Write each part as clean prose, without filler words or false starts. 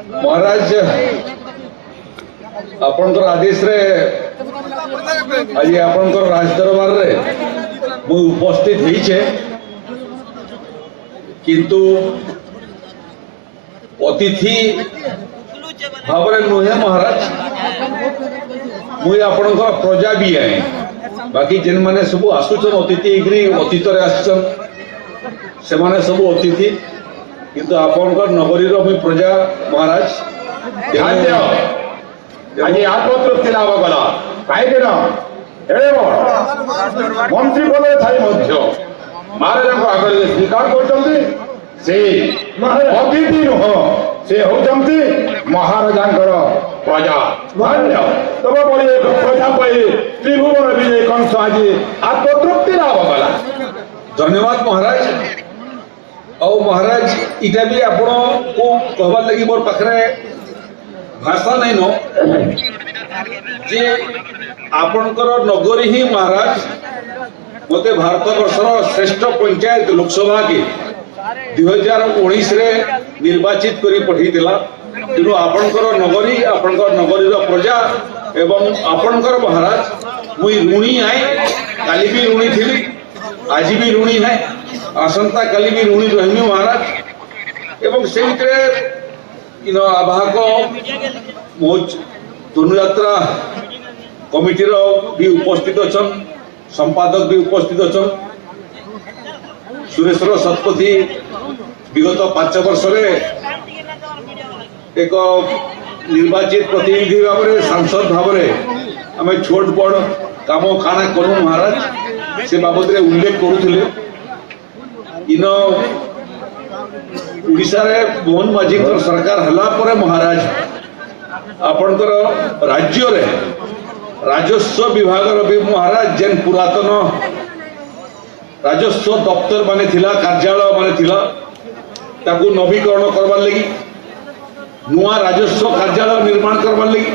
महाराज आपणकर आदेश रे आज आपणकर राजदरबार रे मु उपस्थित होइछे किंतु अतिथि भाव नुहे महाराज मुझे आपणकर प्रजा भी है बाकी जेन माने सब आसुचन अतिथि अतीत आसन से माने सब अतिथि किंतु आपणकर नगरीर मुई प्रजा महाराज आज आत्मतृप्ति लाभ कला कहीं मंत्री पद थाई महाराज आगे स्वीकार कर अतिथि नुह से होती महाराजा प्रजा तब प्रजा पाई त्रिभुवन विजय कंस आज आत्मतृप्ति लाभ कला। धन्यवाद महाराज। और महाराज इटा भी आपण को कहबार लगी मोर पाखरे भाषा नहीं न जे आपणकर नगरी ही महाराज मते भारत वर्षर श्रेष्ठ पंचायत लोकसभा के 2019 रे निर्वाचित करी पठी दिला तेणु आपणकर नगरी आपणकर नगरीर प्रजा एवं आपणकर महाराज मुई ऋणी है काली भी ऋणी थी आज भी ऋणी है आसंता काली भी ऋणी रहमी महाराज एवं से भितर आवाहक मोज धनुयात्रा कमिटी भी उपस्थित अच्छा संपादक भी उपस्थित अच्छा सुरेश्वर शतपथी विगत 5 वर्ष एक निर्वाचित प्रतिनिधि भाव में सांसद भाव में आम छोट बड़ काम काना करूँ महाराज से बाबद उल्लेख करुले इन उड़ीसा रे मोहन माझी सरकार हला परे महाराज आपणकर राज्य रे राजस्व विभाग भी महाराज जेन पुरातन राजस्व दफ्तर माने थिला कार्यालय माने थिला ताकू नवीकरण करबार लगी नुआ राजस्व कार्यालय निर्माण करबार लगी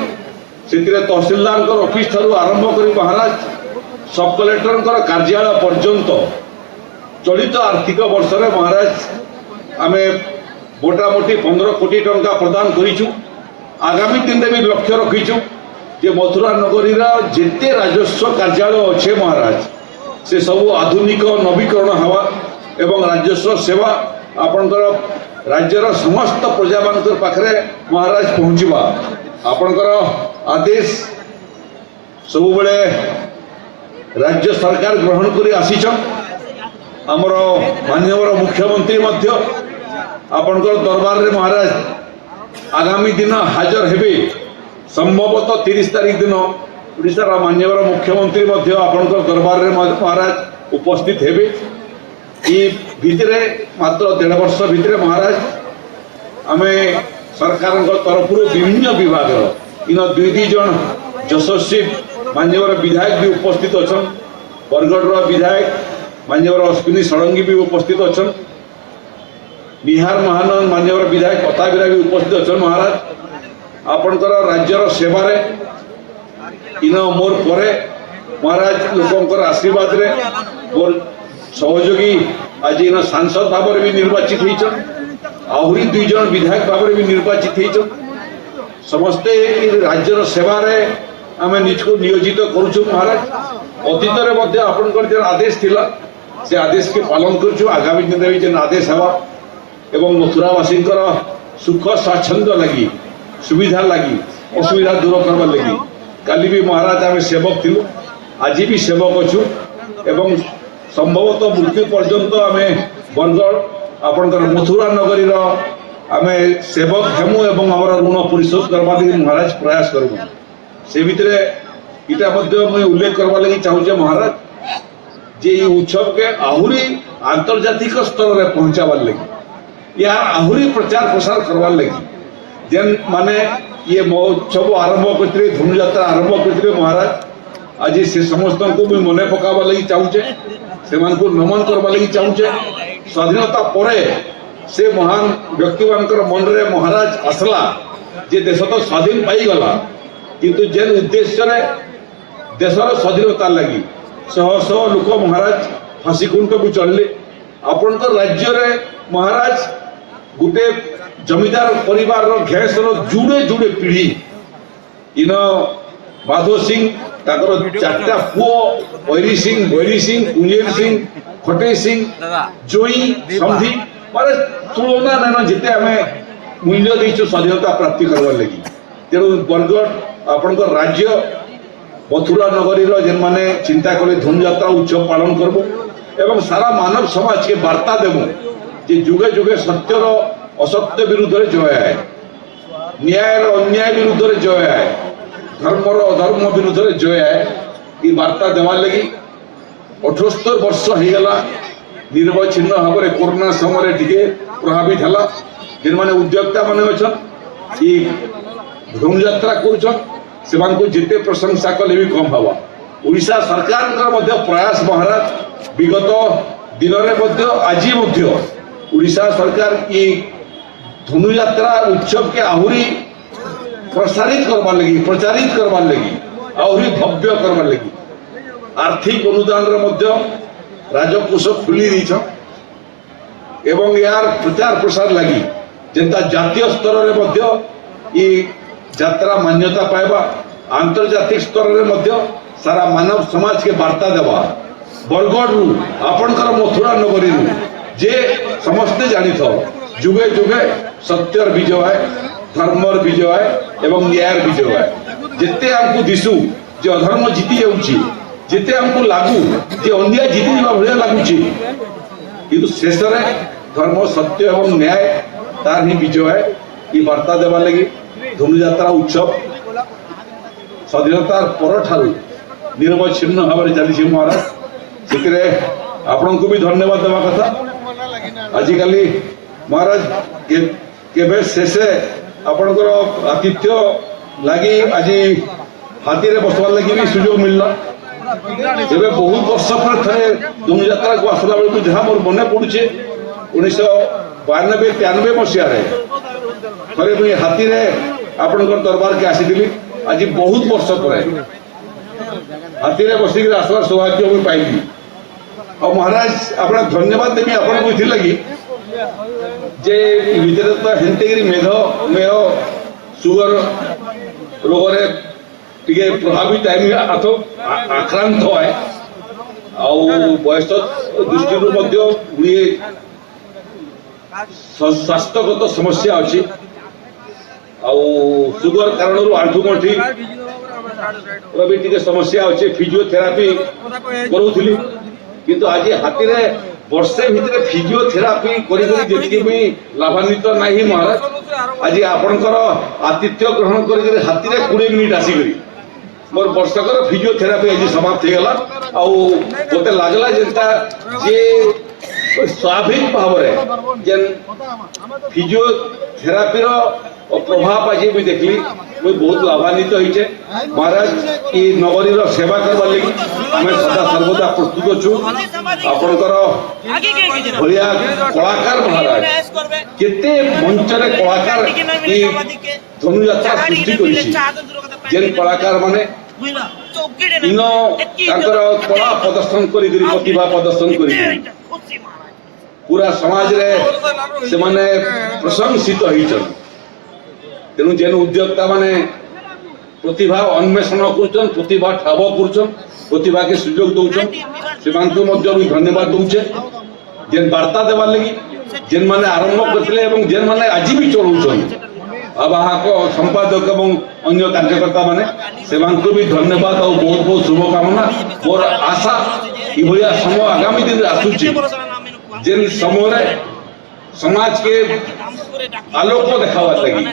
से तहसीलदार ऑफिस ठारू आरंभ करी महाराज सब कलेक्टर कार्यालय पर्यंत चलित आर्थिक वर्ष रे महाराज आमे मोटामोटी 15 कोटी टंका प्रदान करिछु। आगामी दिन में भी लक्ष्य रखीचु जे मथुरा नगरीर जेते राजस्व कार्यालय अच्छे महाराज से सब आधुनिक नवीकरण हवा एवं राजस्व सेवा आपणकर राज्यर समस्त प्रजा मान पाखरे महाराज पहुँचवा आपणकर आदेश सब बड़े राज्य सरकार ग्रहण करी आसीच आमर माननीय मुख्यमंत्री मध्य आपणकर दरबार रे महाराज आगामी दिन हाजर हेबे संभवतः 30 तारीख दिन उड़ीसार माननीय मुख्यमंत्री मध्य आपणकर दरबार रे महाराज उपस्थित हेबे ये भितरे मात्र 1.5 वर्ष भितरे महाराज आमे सरकार तरफ विभिन्न विभाग इन 2 जन यशस्वी माननीय विधायक भी उपस्थित अच्छा बरगढ़ विधायक माननीय अश्विनी षडंगी भी उपस्थित अच्छा निहार महानंद माननीय विधायक कथाबिरा भी उपस्थित अच्छा महाराज आपणकर राज्यर सेवारे इन मोर परे महाराज लोकंकर आशीर्वाद रे मोर सहयोगी आज इन सांसद भाव में भी निर्वाचित होइछन आहुरी 2 जन विधायक भाव में भी निर्वाचित होइछन समस्ते राज्यर सेवारे आमे निजको नियोजित करूछु महाराज अतीत रे मध्य आपणकर जे आदेश थिला से आदेश के पालन करूछु आगामी दिन में जे आदेश हवा एवं मथुरावासी सुख स्वाच्छंद लगी सुविधा लगी असुविधा दूर करवा लगी काली भी महाराज आम सेवक थिलु आज भी सेवक अच्छु एवं संभवतः मृत्यु पर्यंत आम बरगढ़ आपणकर मथुरा नगरीर आम सेवक हेमु एवं आम ऋण परिशोध करवा लगी महाराज प्रयास करूँ से भितर इटा मुझे उल्लेख करवा लगी चाहूचे महाराज जे उत्सव के आहुरी आंतर्जातिक स्तर में पहुंचावार लगी यार आहुरी प्रचार प्रसार करवार लगी जेन माने ये महोत्सव आरंभ करते धनुयात्रा आरंभ करते महाराज आज से समस्त को भी मने पकावा लगी चाहूचे से नमन करवा लगी चाहूचे स्वाधीनता परे से महान व्यक्ति मानकर मन रे महाराज आसला जे देश तो स्वाधीन पाई गला किंतु जेन उद्देश्य रे देशर स्वाधीनता लगी शह शह लोक महाराज फांसी खुंट भी चलले आपण राज्य रे महाराज गोटे जमीदार परिवार घेस जुड़े जुड़े पीढ़ी इन माधव सिंह ताकर चार्टा पुओ वैरी सिंह कुंजेर सिंह खटे सिंह जोई समधी मारे तुलना नाना जिते आमे मूल्य देइछु स्वाधीनता प्राप्ति करबार लगी तेणु बरगढ़ आपण राज्य मथुरा नगरी जेन माने चिंता कले धनुयात्रा उत्सव पालन करबो एवं सारा मानव समाज के वार्ता देबो जे जुगे जुगे सत्यर असत्य विरुद्ध रे जय है न्याय अन्याय विरुद्ध रे जय है धर्मर अधर्म विरुद्ध रे जय है ये वार्ता देवार लगी 78 वर्ष हो गला निर्वच्छिन्न भाव में कोरोना समय टिके प्रभावित है जिन माने उद्योक्ता माने अछन कि धनुयात्रा करुछन से जिते प्रशंसा कले भी कम हवा ओडिशा सरकार प्रयास महाराज विगत दिन में आज ओडिशा सरकार ये धनुयात्रा उत्सव के आहुरी प्रसारित करवार लगी प्रचारित करवार लगी आहुरी भव्य करवार लगी आर्थिक अनुदान राजकोष खुली एवं यार प्रचार प्रसार लगी जेनता जातीय स्तर में यात्रा मान्यता पाइबा आंतर्जातिक स्तर में सारा मानव समाज के वार्ता देवा बरगढ़ रु आपणकर मथुरा नगरी जे समस्ते जानी था जुगे जुगे सत्यर विजय है धर्मर विजय है एवं न्याय विजय है जिते हमको दिशु जे अधर्म जीति जाउची जिते हमको लागू जे अन्याय जीति जा भलिया लागुची किंतु शेष रे धर्म सत्य एवं न्याय तार ही विजय है ये वार्ता देवा लगी धनुयात्रा उत्सव स्वाधीनता पर ठारू निरवच्छिन्न भाव में चली महाराज से आपण को भी धन्यवाद देवा कथा आजिकल महाराज केबे शेषे आपणकर आतिथ्य लगी आज हाथी रे बसवार लगी भी सुजोग मिलला जब बहुत वर्ष पर थे धनुयात्रा को आसला बेलू जहाँ मोर मन पड़ुचे 1992-93 मसीह थे मुझे हाथी रे आपणकर दरबार के आसी आज बहुत वर्ष पर हाथी रे बसिक आसवार सौभाग्य मुझे पाइली और महाराज अपना धन्यवाद देवी आपको ये लगी जे भितर तो हेंतेगिरी मेघ सुगर रोग टे प्रभावित टाइम आक्रांत है बयस दृष्टि स्वास्थ्यगत समस्या अच्छी सुगर कारण आंठुगंठी भी टे समस्या अच्छे फिजियोथेरापी करूली किंतु आज हाथी रे वर्षे भितर फिजियोथेरापी करी भी लाभान्वित नहीं महाराज आज आपणकर आतिथ्य ग्रहण कर हाथी रे 20 मिनिट आसिक मोर वर्षकर फिजियोथेरापी आज समाप्त हो गला मत लगला जेनता जे स्वाभाविक भाव में जेन फिजियोथेरापी प्रभाव आज भी देखली मुझे बहुत लाभान्वित होइछे महाराज ये नगरी सेवा करवा लगी आम सदा सर्वदा प्रस्तुत अच्छु आपणकर भलिया कलाकार महाराज केते मंचरे कलाकार धनुयात्रा सृष्टि करिछि जेन कलाकार माने इन कला प्रदर्शन करी प्रतिभा प्रदर्शन करी पूरा समाज रे से माने प्रशंसित होइछन तेणु जेन उद्योक्ता माने प्रतिभा अन्वेषण कर प्रतिभा ठाब कर प्रतिभा के सुजोग दौन से धन्यवाद दौचे जेन वार्ता देवार लगी जेन माने आरंभ करते जेन माने आज भी चलाउछन आवाहक संपादक और अन्य कार्यकर्ता माने से भी धन्यवाद और बहुत बहुत शुभकामना मोर आशा ये समय आगामी दिन आसूची जेन समय समाज के आलोक देखावार लगी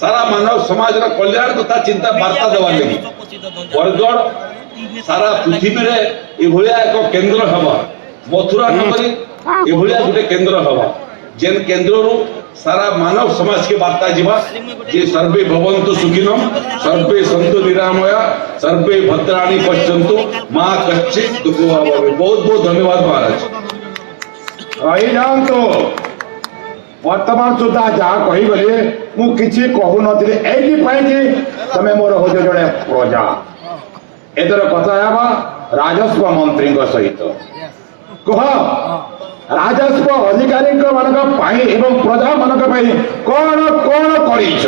सारा मानव समाज कल्याण तथा चिंता वार्ता देवार लगी बरगढ़ सारा पृथ्वी में एक केन्द्र हवा मथुरा नगरी गोटे केन्द्र हवा जेन केन्द्र सारा मानव समाज के वार्ता जीवा जे सर्वे भवन्तु सुखिनम सर्वे सन्तु निरामया सर्वे भद्राणि पश्यन्तु मां कच्चित् दुःखो भवेत्। बहुत बहुत धन्यवाद महाराज। रही जातु वर्तमान सुधा जहाँ कहीगले मुझे कहू नी तमें मोर हो जड़े प्रजा एदर कथा राजस्व मंत्री सहित कह ରାଜସ୍ୱ ଅଧିକାରୀଙ୍କ ମାନଙ୍କ ପାଇଁ ଏବଂ ପ୍ରଜା ମାନଙ୍କ ପାଇଁ କଣ କଣ କରିଛ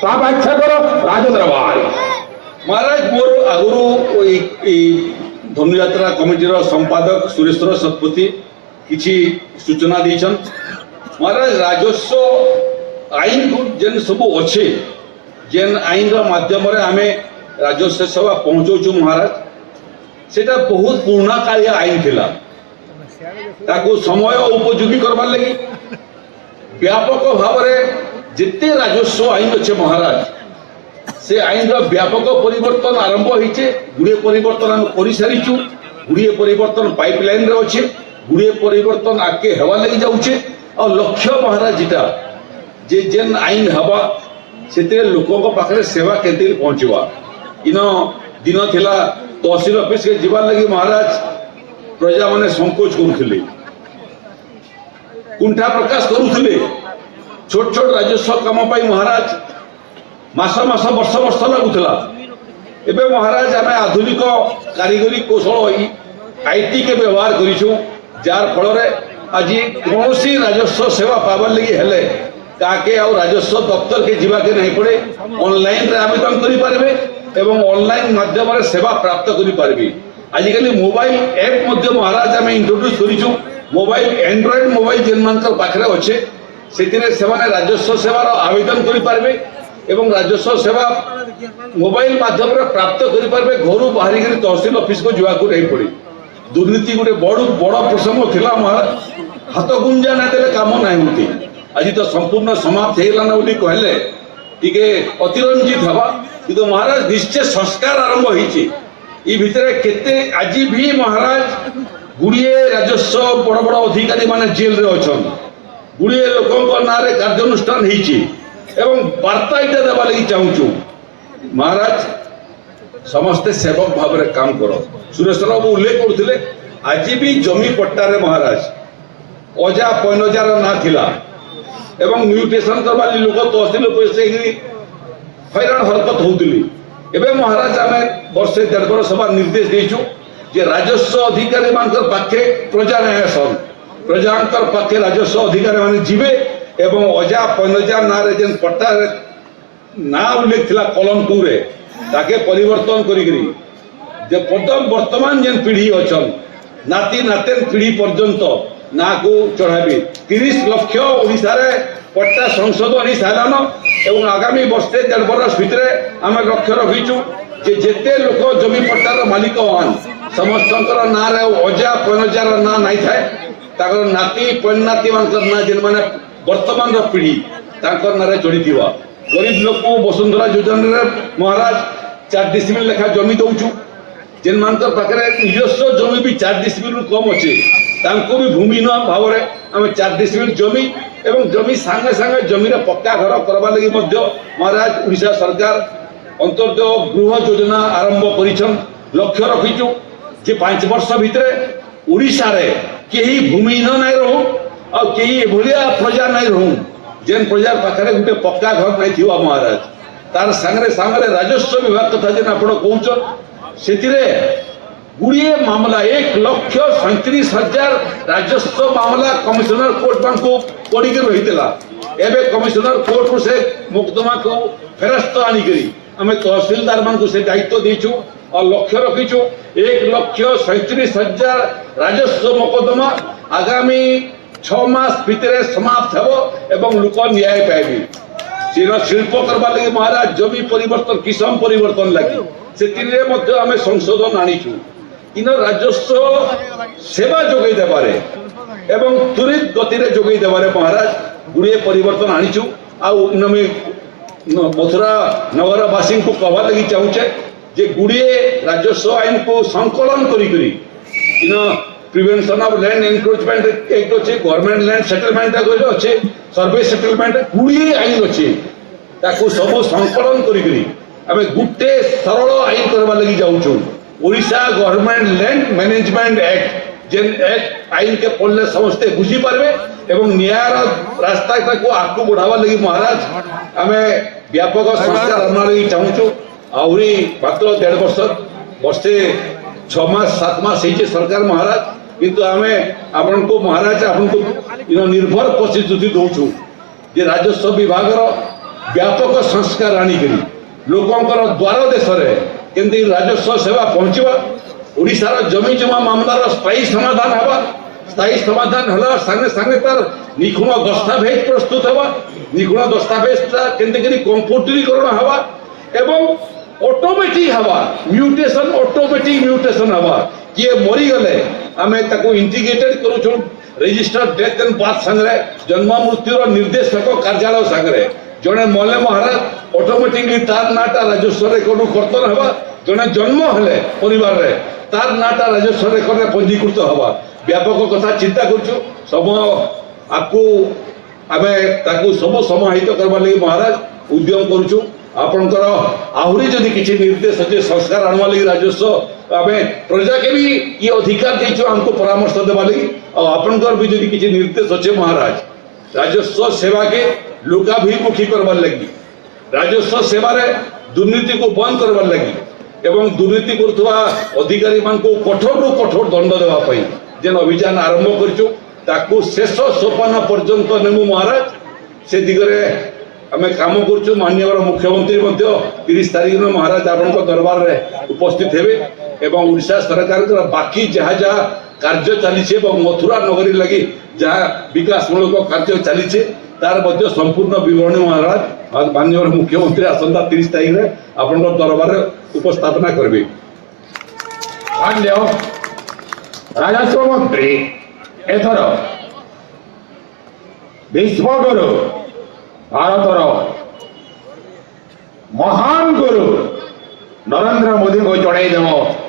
ତା ବ୍ୟାଖ୍ୟା କର ରାଜଦରବାର। महाराज मोर आगुरु धनुयात्रा कमिटीर संपादक सुरेश्वर शतपथी किछि सूचना देछन। महाराज राजस्व आईन जेन सब अच्छे जेन आईन माध्यम आमे राजस्व सेवा पहुँचौचु महाराज सेटा बहुत पुराना कालिया आईन थिला ताकू समय उपयोगी करबार लगी व्यापक भाव जिते राजस्व आईन अच्छे महाराज से आईन व्यापक परिवर्तन आरंभ होइछे। गुड़े परिवर्तन आम कर सारीचु, गुड़े परिवर्तन पाइपलाइन रे अच्छे, गुड़े परिवर्तन आगे हेवा लगी जाऊे और लक्ष्य महाराज इटा जे जेन आईन हवा से लोकों पाखे सेवा केते पहुंचवा। इन दिन थिला तहसील ऑफिस के जीवार लगी महाराज प्रजा माने संकोच करुले, कुंठा प्रकाश करुले। छोट छोट राजस्व काम पाई महाराज मास मास वर्ष वर्ष लगुला। एबे महाराज आम आधुनिक कारीगरी कौशल आईटी के व्यवहार करूँ जार फल आज कौन राजस्व सेवा पावर लगी हेले ताके आ राजस्व दफ्तर के जीवा के नहीं पड़े, ऑनलाइन रे आवेदन करि पारबे एवं ऑनलाइन माध्यम रे सेवा प्राप्त करि पारबे। आजिकली मोबाइल ऐप मध्य महाराज आम इंट्रोड्यूस करूँ। मोबाइल एंड्रॉइड मोबाइल जेन मानकर पाखरे अच्छे सेतिरे सेमाने राजस्व सेवार आवेदन करि पारबे एवं राजस्व सेवा मोबाइल माध्यम प्राप्त करि पारबे। घर बाहर तहसील ऑफिस को जावाक नहीं पड़े। दुर्नीति गोटे बड़ बड़ प्रसंग थिला महाराज, हाथ गुंजा ना देले काम नहीं होती। आज तो संपूर्ण समाप्त होगलान बोली कहले टिके अतिरंजित हवा किंतु महाराज निश्चय संस्कार आरंभ होइछि। ई भितरे केते आज भी महाराज गुड़िए राजस्व बड़ बड़ अधिकारी माने जेल रे अछन, गुड़िए लोकंक ना रे कार्यानुष्ठान होइछि एवं वार्ता इटा देवा लगी चाहूँ महाराज समस्ते सेवक भाव में काम करो। सुरेश्वर बाबू उल्लेख करते आज भी जमी पट्टारे महाराज अजा पैनजार ना थिला एवं म्यूटेशन करवा लोक तहसील पैसे हैरान हरकत होती। एवं महाराज आम वर्षे 1.5 वर्ष सभा निर्देश देचु जे राजस्व अधिकारी मान पाखे प्रजा नहीं आसन, प्रजा पाखे राजस्व अधिकारी मान जीवे एवं अजा पैनजार ना जेन पट्टा ना उल्लेख थिला कलम 2 रे ताके परिवर्तन करी जे वर्तमान जेन पीढ़ी अच्छन नाती नातेन पीढ़ी पर्यंत ना को चढ़ाबी 30 लाख ओडिशा रे पट्टा संशोधन सारान एवं आगामी वर्षे 1.5 वर्ष भितर आम लक्ष्य रखीचु जे जेते लोक जमी पट्टार मालिक हन समस्तंकर ना रे अजा पैनजार ना नहीं थाए ताकर नाती पैनाती मानकर ना जेन माने वर्तमान पीढ़ी ताकर नारे जोड़ी दिवा। गरीब लोक को वसुंधरा योजना महाराज 4 डिसिमिल लेखा जमी दौचु जेन मानकर पाखरे निजस्व जमी भी 4 डिसिमिल कम अच्छे तांको भी भूमिहीन भाव में आम 4 डिसिमिल जमी एवं जमी सांगे सांगे जमी रे पक्का घर करवा लगी मध्य महाराज उड़ीसा सरकार अंतर्गत गृह योजना आरंभ करिछन। लक्ष्य रखीचु जे 5 वर्ष भितर उड़ीसा रे केही भूमिहीन नहीं रहू और कई भलिया प्रजा नहीं रहूं जेन प्रजा पाखे गोटे पक्का घर नहीं थी महाराज तार सांगरे सांगरे राजस्व विभाग कथा जेन आप कहउछन सेतिरे गुड़िए मामला 1,37,000 राजस्व मामला कमिशनर कोर्ट को पड़ी रही एवं कमिशनर कोर्ट को से मुकदमा को फेरस्त आनिकी आम तहसीलदार मान से दायित्व देचु और लक्ष्य रखीचु 1,37,000 राजस्व मुकदमा आगामी 6 मास भितर समाप्त हो एवं लोक न्याय पाइबे। शिल्प करवा लगी महाराज जमी परिवर्तन किसम परिवर्तन लगी से आम संशोधन आनीचु इन राजस्व सेवा जोगे देवारे एवं त्वरित गति रे जोगे देवारे महाराज गुड़े परिवर्तन आनीचु आमी मथुरा नगरवासी को कहवा लगी चाहूचे जे गुड़े राजस्व आईन को संकलन करी इन prevention of land encroachment act अच्छे, गवर्नमेंट लैंड सेटलमेंट अच्छे, सर्वे सेटलमेंट गुड़िए आईन अच्छे ताकू सब संकलन करी आम गोटे सरल आईन करवा लगी जाऊँ Odisha government land management act जेन एक्ट आईन के पढ़ले समस्ते बुझी पारबे एवं न्याय रास्ता को आगू बढ़ावा लगी महाराज आम व्यापक संस्कार आना लगी चाहूँ आहरी मात्र 1.5 वर्ष वर्षे 6 मास 7 मास सरकार महाराज किंतु आमे आपन को महाराज आपन को निर्भर प्रतिश्रुति दौछु जे राजस्व विभाग व्यापक संस्कार आनिकरी लोकंकर द्वार देश केमती राजस्व सेवा पहुंचवा ओडिशार जमी जमा मामलार स्थायी समाधान हवा स्थायी समाधान हला संगे संगे तार निखुण दस्तावेज प्रस्तुत हवा निखुण दस्तावेज केमती कंप्यूटरीकरण हवा एवं ऑटोमेटिक हवा म्यूटेशन ऑटोमेटिक म्यूटेशन हवा किए मरी गले आमे ताको इंटीग्रेटेड करूछु रजिस्टर्ड डेथ एंड बर्थ संगे जन्म मृत्युर निर्देशक कार्यालय संगे जने मले महाराज ऑटोमेटिकली तार नाटा राजस्व रेकर्ड कर्तन हवा जने जन्म हेले परिवार रे तार नाटा राजस्व रेकर्ड रे पंजीकृत हवा व्यापक कथा चिंता करछु सब आपको आमे ताको सब समाहित करबा लागि महाराज उद्यम करछु आपनकर आहुरी जदि किछि निर्देश अछि संस्कार आनवा लागि राजस्व आमे प्रजा के भी ये अधिकार देछु हमको परामर्श देबा लागि और आपनकर भी जदि किछि निर्देश अछि महाराज राजस्व सेवा के लोकाभिमुखी करबार लगी राजस्व सेवा रे दुर्नीति को बंद करबार लगी एवं दुर्नीति करथवा अधिकारी मान को कठोर रु कठोर दंड देबा पई जेन अभियान आरंभ करछु ताकू शेष सोपान पर्यंत नेमु महाराज से दिगरे आमे काम करछु माननीय मुख्यमंत्री मध्य 30 तारिख में महाराज आपन दरबार रे उपस्थित हेबे एवं उड़ीसा सरकार बाकी जहा जहा कार्य चली मथुरा नगरी लगी जहाँ विकासमूलक कार्य चली तार मध्य संपूर्ण विवरणी महाराज माननीय मुख्यमंत्री आसंता 30 तारिख में आपन दरबार उपस्थापना करबे। राजस्व मंत्री एथर विश्वगुरु भारतर महान गुरु नरेंद्र मोदी को जनईदेव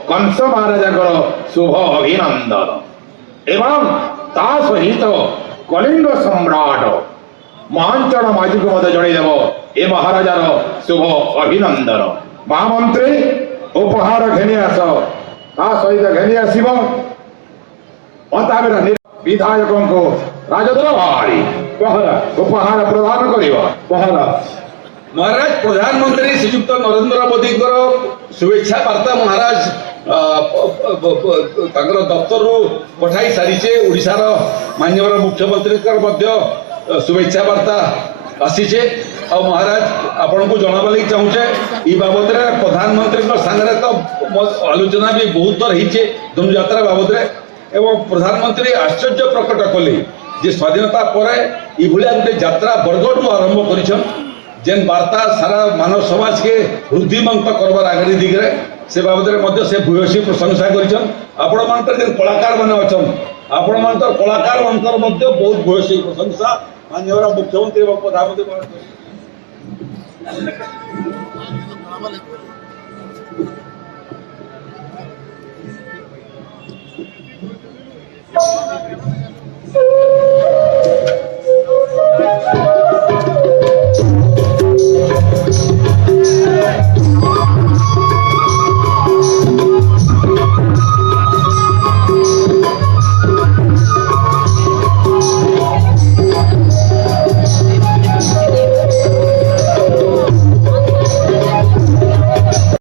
कंस महाराजा शुभ अभिनंदन एवं ता सहित कलिंग सम्राट महांचल माझी को मत जनईदेव ए महाराजार शुभ अभिनंदन महामंत्री उपहार घेनी आस ता सहित घेनी आसब विधायकों को राजद्रोही उपहार प्रदान करवा महाराज प्रधानमंत्री श्रीयुक्त नरेंद्र मोदी शुभेच्छा वार्ता महाराज दफ्तर पठाई सारी ओडिशार माननीय मुख्यमंत्री शुभेच्छा वार्ता आसीचे और महाराज आपन को जनवा लगी चाहूचे ई बाबद रे प्रधानमंत्री संगे तो आलोचना भी बहुत थर होइछे धूम यात्रा बाबद रे एवं प्रधानमंत्री आश्चर्य प्रकट कले जे स्वाधीनता पर इभलिया गोटे यात्रा बरगढ़ आरंभ करिछन जेन वार्ता सारा मानव समाज के वृद्धिमंत करबार आगरी दिगरे से बाबद रे मध्य से भूयसी प्रशंसा करिछन आपण मानकर जेन कलाकार माने अछन आपण मानकर कलाकार मानकर मध्य बहुत भूयसी प्रशंसा माननीय मुख्यमंत्री एवं प्रधानमंत्री